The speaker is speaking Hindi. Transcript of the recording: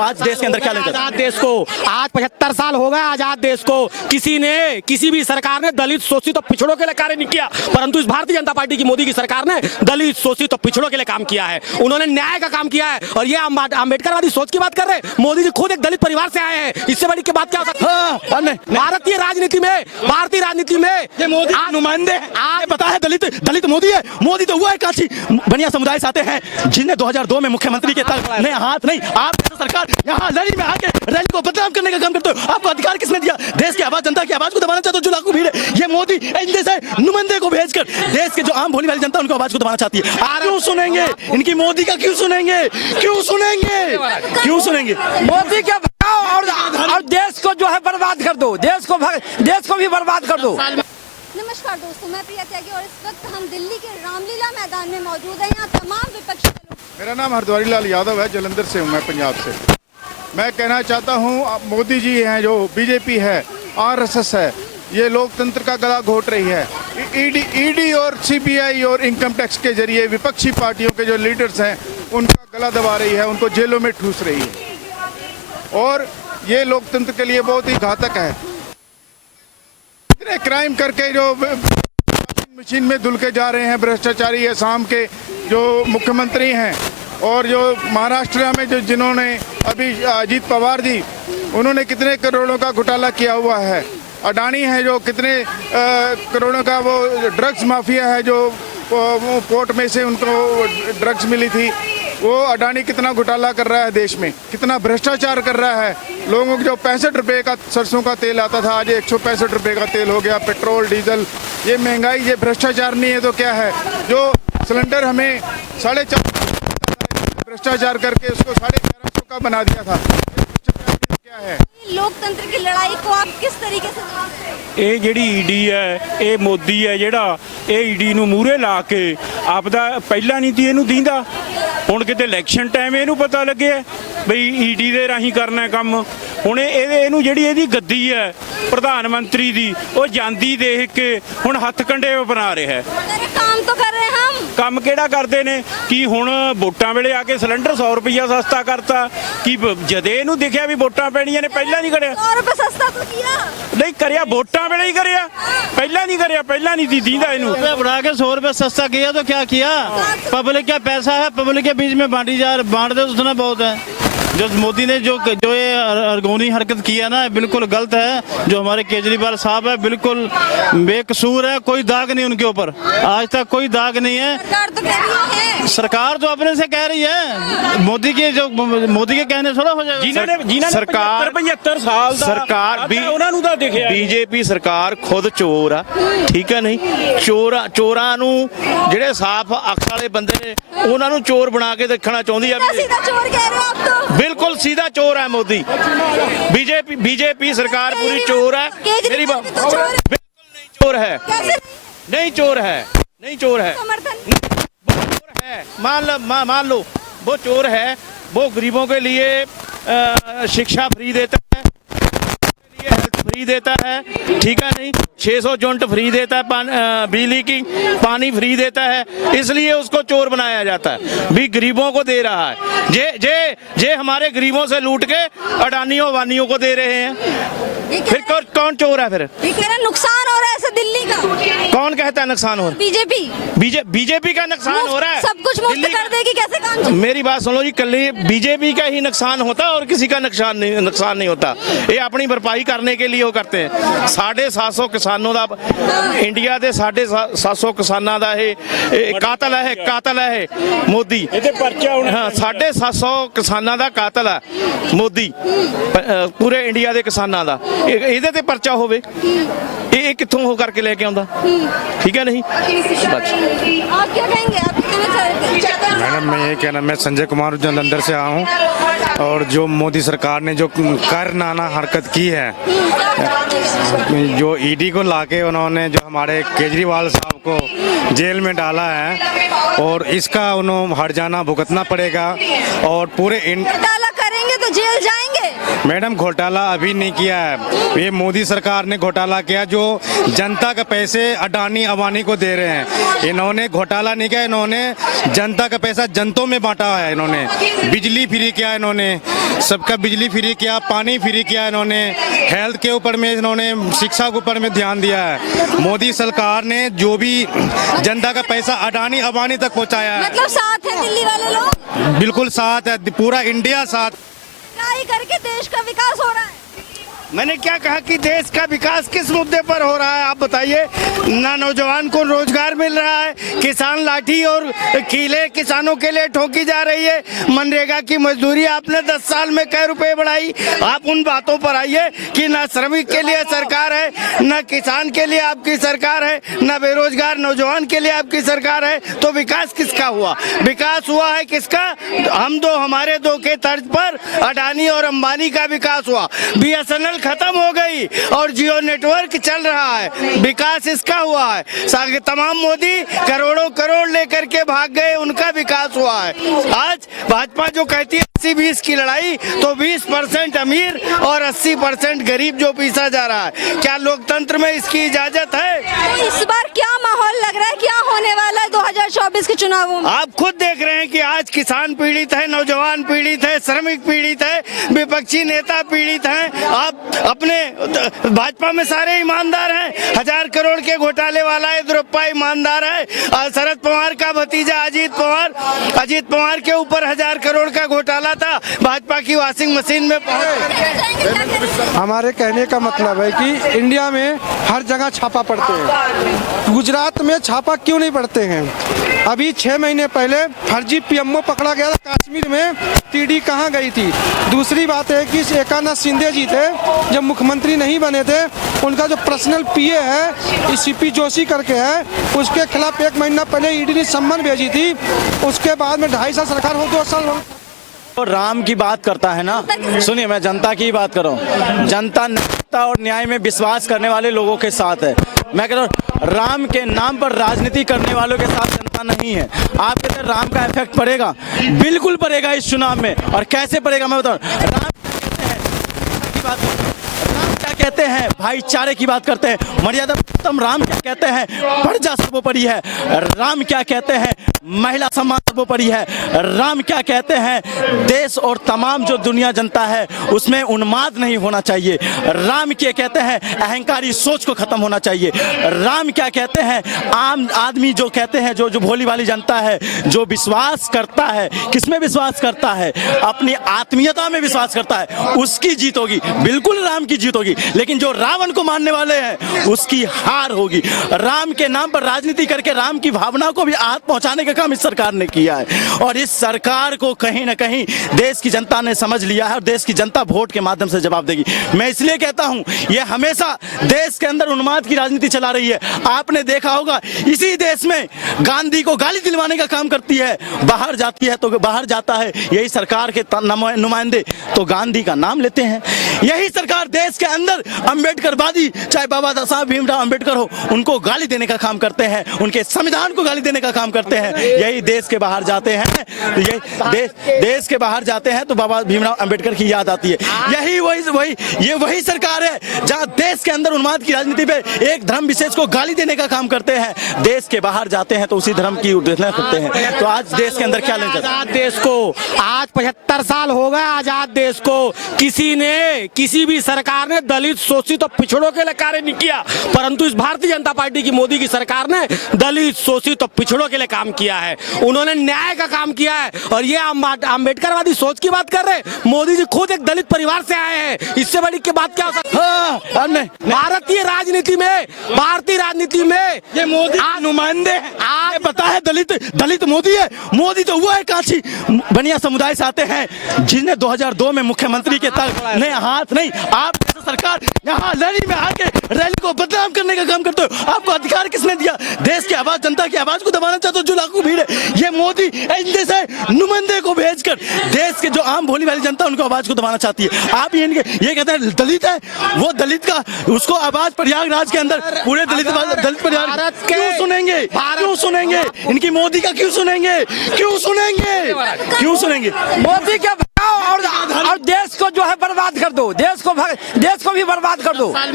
तो आज देश के अंदर क्या लेकर आजाद देश को आज 75 साल हो गए आजाद देश को, किसी भी सरकार ने दलित शोषित और पिछड़ों के लिए कार्य नहीं किया, परंतु इस भारतीय जनता पार्टी की मोदी की सरकार ने दलित शोषित और पिछड़ों के लिए काम किया है। उन्होंने न्याय का काम किया है। और ये अम्बेडकरवादी सोच की बात कर रहे हैं, मोदी जी खुद एक दलित परिवार से आए हैं, इससे बड़ी की बात क्या हो सकती है? भारतीय राजनीति में ये मोदी नुमाइंदे आज पता है दलित मोदी है। मोदी तो हुआ है काशी बनिया समुदाय से आते हैं जिन्हें 2002 में मुख्यमंत्री के नहीं हाथ नहीं, आप सरकार यहाँ रैली में आके रैली को बदनाम करने का काम करते हो। आपको अधिकार किसने दिया? देश की आवाज, जनता की आवाज को दबाना चाहते हो। जो लाखों भीड़ है, ये मोदी जैसे नुमाइंदे को भेजकर देश के जो आम भोली वाली जनता उनको आवाज को दबाना चाहती है। क्यों सुनेंगे इनकी मोदी का? क्यों सुनेंगे? मोदी के और देश को जो है बर्बाद कर दो, देश को भी बर्बाद कर दो। नमस्कार दोस्तों, मैं प्रिया त्यागी और इस वक्त हम दिल्ली के रामलीला मैदान में मौजूद हैं। यहाँ तमाम विपक्षी दलों। मेरा नाम हरद्वारी लाल यादव है, जलंधर से हूँ मैं, पंजाब से। मैं कहना चाहता हूँ मोदी जी हैं, जो बीजेपी है, आरएसएस है, ये लोकतंत्र का गला घोट रही है। ईडी और सीबीआई और इनकम टैक्स के जरिए विपक्षी पार्टियों के जो लीडर्स हैं उनका गला दबा रही है, उनको जेलों में ठूस रही है और ये लोकतंत्र के लिए बहुत ही घातक है। इतने क्राइम करके जो मशीन में धुल के जा रहे हैं भ्रष्टाचारी असम के जो मुख्यमंत्री हैं और जो महाराष्ट्र में जो जिन्होंने अभी अजीत पवार जी, उन्होंने कितने करोड़ों का घोटाला किया हुआ है। अडानी है जो कितने करोड़ों का वो ड्रग्स माफिया है, जो पोर्ट में से उनको ड्रग्स मिली थी, वो अडानी कितना घोटाला कर रहा है देश में, कितना भ्रष्टाचार कर रहा है। लोगों को जो 65 रुपये का सरसों का तेल आता था, आज 165 रुपये का तेल हो गया। पेट्रोल डीजल, ये महंगाई, ये भ्रष्टाचार नहीं है तो क्या है? जो सिलेंडर हमें 4.5 भ्रष्टाचार करके उसको 1150 का बना दिया था। क्या है लोकतंत्र की लड़ाई को आप किस तरीके से देखते हैं? ਇਹ ਜਿਹੜੀ ਈਡੀ ਹੈ, ਇਹ ਮੋਦੀ ਹੈ ਜਿਹੜਾ, ਇਹ ਈਡੀ ਨੂੰ ਮੂਹਰੇ ਲਾ ਕੇ ਆਪਦਾ ਪਹਿਲਾਂ ਨਹੀਂ ਤੀ ਇਹਨੂੰ ਦੀਂਦਾ, ਹੁਣ ਕਿਤੇ ਇਲੈਕਸ਼ਨ ਟਾਈਮ ਇਹਨੂੰ ਪਤਾ ਲੱਗਿਆ ਬਈ ਈਡੀ ਦੇ ਰਾਹੀਂ ਕਰਨਾ ਕੰਮ। ਹੁਣ ਇਹਨੂੰ ਜਿਹੜੀ ਇਹਦੀ ਗੱਦੀ ਹੈ ਪ੍ਰਧਾਨ ਮੰਤਰੀ ਦੀ, ਉਹ ਜਾਂਦੀ ਦੇਖ ਕੇ ਹੁਣ ਹੱਥ ਕੰਡੇ ਬਣਾ ਰਿਹਾ ਹੈ। काम तो कर रहे हैं हम। ਕੰਮ ਕਿਹੜਾ ਕਰਦੇ ਨੇ? ਕੀ ਹੁਣ ਵੋਟਾਂ ਵੇਲੇ ਆ ਕੇ ਸਿਲੰਡਰ 100 ਰੁਪਈਆ ਸਸਤਾ ਕਰਤਾ? ਕੀ ਜਦੇ ਇਹਨੂੰ ਦਿਖਿਆ ਵੀ ਵੋਟਾਂ ਪੈਣੀਆਂ ਨੇ ਪਹਿਲਾਂ ਨਹੀਂ ਕਰਿਆ? 100 रुपए सस्ता तो किया नहीं करिया, वोटा वेले ही करिया, पहला नहीं करिया, पहला नहीं दी दीदा इनू बढ़ा के 100 रुपए सस्ता किया तो क्या किया? पब्लिक का पैसा है, पब्लिक के बीच में बांट दे तो उतना बहुत है। जो मोदी ने जो ये अरगोनी हरकत किया ना, बिल्कुल गलत है। जो हमारे केजरीवाल साहब है बिल्कुल बेकसूर है, कोई दाग नहीं उनके ऊपर, आज तक कोई दाग नहीं है। सरकार तो कह रही है, सरकार तो अपने से कह रही है, मोदी के कहने थोड़ा हो जाएगा। जिन्होंने सरकार 75 साल दा सरकार भी ਉਹਨਾਂ ਦਾ ਦਿਖਿਆ बीजेपी सरकार खुद चोर आ, ठीक है नहीं? ਚੋਰਾਂ ਨੂੰ ਜਿਹੜੇ ਸਾਫ਼ ਅੱਖ ਵਾਲੇ ਬੰਦੇ ਨੇ ਉਹਨਾਂ ਨੂੰ ਚੋਰ ਬਣਾ ਕੇ ਦੇਖਣਾ ਚਾਹੁੰਦੀ ਆ। सीधा चोर कह रहे हो आप तो। बिल्कुल सीधा चोर है मोदी। बीजेपी सरकार पूरी चोर है। मेरी बात बिल्कुल नहीं चोर है, नहीं चोर है, नहीं चोर है, चोर है। मान लो वो चोर है, वो गरीबों के लिए शिक्षा फ्री देता है, हेल्थ फ्री देता है, ठीक है नहीं? 600 यूनिट फ्री देता है, बिजली की, पानी फ्री देता है, इसलिए उसको चोर बनाया जाता है। भी गरीबों को दे रहा है, जे हमारे गरीबों से लूट के अडानियों वानियों को दे रहे हैं। फिर कौन चोर है? फिर नुकसान हो रहा है ऐसे दिल्ली का। कौन कहता है नुकसान हो रहा है? बीजेपी का नुकसान हो रहा है। सब कुछ मुफ्त कर देगी, कैसे काम चलेगा? मेरी बात सुनो जी, कल बीजेपी का ही नुकसान होता है और किसी का नुकसान नहीं होता। ये अपनी भरपाई करने के लिए वो करते हैं। 750 किसानों का, इंडिया के 750 किसानों का ये कातल है मोदी। हाँ, 750 किसानों का कातल है मोदी, पूरे इंडिया के किसानों का। ਇਹਦੇ ਤੇ ਪਰਚਾ ਹੋਵੇ, ਇਹ ਕਿੱਥੋਂ ਹੋ ਕਰਕੇ ਲੈ ਕੇ ਆਉਂਦਾ? ठीक है नहीं? आप क्या कहेंगे? आप कहना चाहते हैं? मैडम मैं ये कहना, मैं संजय कुमार जलंधर से आया हूँ और जो मोदी सरकार ने जो करनाना हरकत की है, जो ईडी को लाके उन्होंने जो हमारे केजरीवाल साहब को जेल में डाला है और इसका उन्होंने हर जाना भुगतना पड़ेगा और पूरे डाला करेंगे तो जेल जाएंगे। मैडम घोटाला अभी नहीं किया है, ये मोदी सरकार ने घोटाला किया जो जनता के पैसे अडानी अबानी को दे रहे हैं। इन्होंने घोटाला नहीं किया, इन्होंने जनता का पैसा जनतों में बांटा है। इन्होंने बिजली फ्री किया, इन्होंने सबका बिजली फ्री किया, पानी फ्री किया, इन्होंने हेल्थ के ऊपर में, इन्होंने शिक्षा के ऊपर में ध्यान दिया है। मोदी सरकार ने जो भी जनता का पैसा अडानी अबानी तक पहुंचाया है, मतलब साथ है दिल्ली वाले लोग, बिल्कुल साथ है, पूरा इंडिया साथ। ट्राई करके देश का विकास हो रहा है। मैंने क्या कहा कि देश का विकास किस मुद्दे पर हो रहा है आप बताइए। ना नौजवान को रोजगार मिल रहा है, किसान लाठी और कीले किसानों के लिए ठोकी जा रही है। मनरेगा की मजदूरी आपने 10 साल में कई रुपए बढ़ाई। आप उन बातों पर आइए कि ना श्रमिक के लिए सरकार है, ना किसान के लिए आपकी सरकार है, ना बेरोजगार नौजवान के लिए आपकी सरकार है। तो विकास किसका हुआ? विकास हुआ है किसका? हम दो हमारे दो के तर्ज पर अडानी और अंबानी का विकास हुआ। BSNL खत्म हो गई और जियो नेटवर्क चल रहा है। विकास इसका हुआ है। तमाम मोदी करोड़ों करोड़ लेकर के भाग गए, उनका विकास हुआ है। आज भाजपा जो कहती है 80-20 की लड़ाई, तो 20% अमीर और 80% गरीब जो पीसा जा रहा है। क्या लोकतंत्र में इसकी इजाजत है? तो इस बार क्या माहौल लग रहा है, क्या होने वाला है 2024 के चुनावों में? आप खुद देख रहे हैं कि आज किसान पीड़ित है, नौजवान पीड़ित है, श्रमिक पीड़ित है, विपक्षी नेता पीड़ित हैं। आप अपने भाजपा में सारे ईमानदार हैं। 1000 करोड़ के घोटाले वाला येदियुरप्पा ईमानदार है। शरद पवार का भतीजा अजीत पवार के ऊपर 1000 करोड़ का घोटाला था, भाजपा की वॉशिंग मशीन में पहुंच। हमारे कहने का मतलब है कि इंडिया में हर जगह छापा पड़ते हैं, गुजरात में छापा क्यों नहीं पड़ते हैं? अभी 6 महीने पहले फर्जी PMO पकड़ा गया था कश्मीर में, TD कहाँ गई थी? दूसरी बात है कि एकनाथ शिंदे जी थे, जब मुख्यमंत्री नहीं बने थे, उनका जो पर्सनल PA है CP जोशी करके है, उसके खिलाफ 1 महीना पहले ED ने सम्मन भेजी थी। उसके बाद में 2.5 साल सरकार हो, 2 साल हो। और राम की बात करता है ना, सुनिए मैं जनता की बात कर रहा हूँ। जनता न्यायता और न्याय में विश्वास करने वाले लोगों के साथ है। मैं कह रहा हूँ राम के नाम पर राजनीति करने वालों के साथ जनता नहीं है। आप कहते हैं राम का इफेक्ट पड़ेगा, बिल्कुल पड़ेगा इस चुनाव में। और कैसे पड़ेगा मैं बताऊँ। राम क्या कहते हैं, भाईचारे की बात करते हैं। मर्यादा पुरुषोत्तम राम क्या कहते हैं, प्रजा सर्वोपरि है। राम क्या कहते हैं, महिला सम्मान सर्वोपरि है। राम क्या कहते हैं, देश और तमाम जो दुनिया जनता है उसमें उन्माद नहीं होना चाहिए। राम क्या कहते हैं, अहंकारी सोच को खत्म होना चाहिए। राम क्या कहते हैं, आम आदमी जो कहते हैं, जो भोली वाली जनता है, जो विश्वास करता है, किसमें विश्वास करता है, अपनी आत्मीयता में विश्वास करता है, उसकी जीत होगी। बिल्कुल राम की जीत होगी। लेकिन जो रावण को मानने वाले हैं उसकी हार होगी। राम के नाम पर राजनीति करके राम की भावना को भी आहत पहुंचाने का काम इस सरकार ने किया है। और इस सरकार को कहीं ना कहीं देश की जनता ने समझ लिया है और देश की जनता वोट के माध्यम से जवाब देगी। मैं इसलिए कहता हूं, ये हमेशा देश के अंदर उन्माद की राजनीति चला रही है। आपने देखा होगा इसी देश में गांधी को गाली दिलवाने का काम करती है, बाहर जाती है तो बाहर जाता है यही सरकार के नुमाइंदे तो गांधी का नाम लेते हैं। यही सरकार देश के अंदर अंबेडकरवादी, चाहे बाबा साहब भीमराव अंबेडकर हो, उनको गाली देने का काम करते हैं, उनके संविधान को गाली देने का काम करते हैं। यही देश के बाहर जाते हैं, ये देश के बाहर जाते हैं तो बाबा भीमराव अंबेडकर की याद आती है। यही वही सरकार है जहां देश के अंदर उन्माद की राजनीति पे एक धर्म विशेष को गाली देने का काम करते हैं। देश के बाहर जाते हैं तो उसी धर्म की उल्लेखना करते हैं। तो आज देश के अंदर क्या लेना आजाद देश को आज 75 साल हो गए आजाद देश को। किसी भी सरकार ने दलित शोषित और पिछड़ों के लिए कार्य नहीं किया, परंतु इस भारतीय जनता पार्टी की मोदी की सरकार ने दलित शोषित और पिछड़ों के लिए काम किया है। उन्होंने न्याय का काम किया है। और ये अम्बेडकरवादी सोच की बात कर रहे हैं, मोदी जी खुद एक दलित परिवार से आए हैं। इससे बड़ी की बात क्या हो सकती है? भारतीय राजनीति में ये मोदी नुमाइंदे हैं। पता है दलित मोदी है। मोदी तो वो है काशी बनिया समुदाय से आते हैं जिन्हें 2002 में मुख्यमंत्री के तक नहीं हाथ नहीं। आप सरकार यहाँ रैली में आके रैली को बदनाम करने का काम करते हो। आपको अधिकार किसने दिया? देश की आवाज, जनता की आवाज को दबाना चाहते हो जो लाखों भीड़ है। ये मोदी जैसे नुमाइंदे को भेजकर देश के जो आम भोली वाली जनता उनको आवाज को दबाना चाहती है। आप ये कहते हैं दलित है, वो दलित का उसको आवाज प्रयागराज के अंदर पूरे दलित परिवार क्यों सुनेंगे? क्यों सुनेंगे? इनकी मोदी का क्यों सुनेंगे? क्यों सुनेंगे? मोदी का और प्रधान और देश को जो है बर्बाद कर दो, देश को भी बर्बाद कर दो।